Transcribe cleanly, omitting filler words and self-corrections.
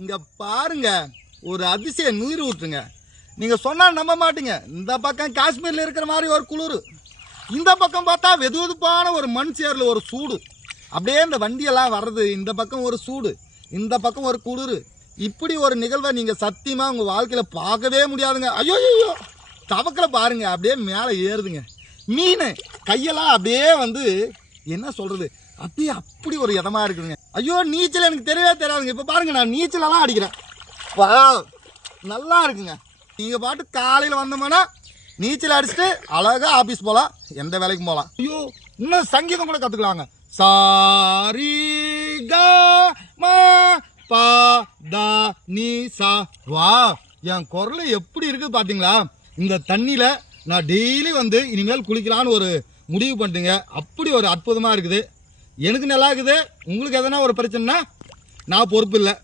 இங்க பாருங்க, ஒரு அதிசய நீர் ஊற்றுங்க. நீங்க சொன்னா நம்ப மாட்டீங்க. இந்த பக்கம் காஷ்மீர்ல இருக்கிற மாதிரி ஒரு குளிர், இந்த பக்கம் பார்த்தா வெதுவெதுப்பான ஒரு மண் சேர்ல ஒரு சூடு. அப்படியே இந்த வண்டியெல்லாம் வர்றது, இந்த பக்கம் ஒரு சூடு, இந்த பக்கம் ஒரு குளிர். இப்படி ஒரு நிகழ்வை நீங்க சத்தியமா உங்க வாழ்க்கையில பார்க்கவே முடியாதுங்க. ஐயோ ஐயோ, தவக்கல பாருங்க, அப்படியே மேலே ஏறுதுங்க. மீன் கையெல்லாம் அப்படியே வந்து என்ன சொல்றது, அப்படியே அப்படி ஒரு இதமா இருக்குதுங்க. ஐயோ, நீச்சல் எனக்கு தெரியவே தெரியாதுங்க. இப்போ பாருங்க, நான் நீச்சலெல்லாம் அடிக்கிறேன். வா, நல்லா இருக்குங்க. நீங்க பாட்டு காலையில் வந்தோம்னா நீச்சல் அடிச்சுட்டு அழகா ஆபீஸ் போகலாம், எந்த வேலைக்கும் போகலாம். ஐயோ, இன்னும் சங்கீதம் கூட கற்றுக்கலாங்க. சாரி கா மா பா தா நீ சா. வா, என் குரல் எப்படி இருக்குது பார்த்தீங்களா? இந்த தண்ணியில் நான் டெய்லி வந்து இனிமேல் குளிக்கலான்னு ஒரு முடிவு பண்ணிட்டுங்க. அப்படி ஒரு அற்புதமாக இருக்குது. எனக்கு நல்லா இருக்குது. உங்களுக்கு எதனா ஒரு பிரச்சனைனா நான் பொறுப்பு இல்லை.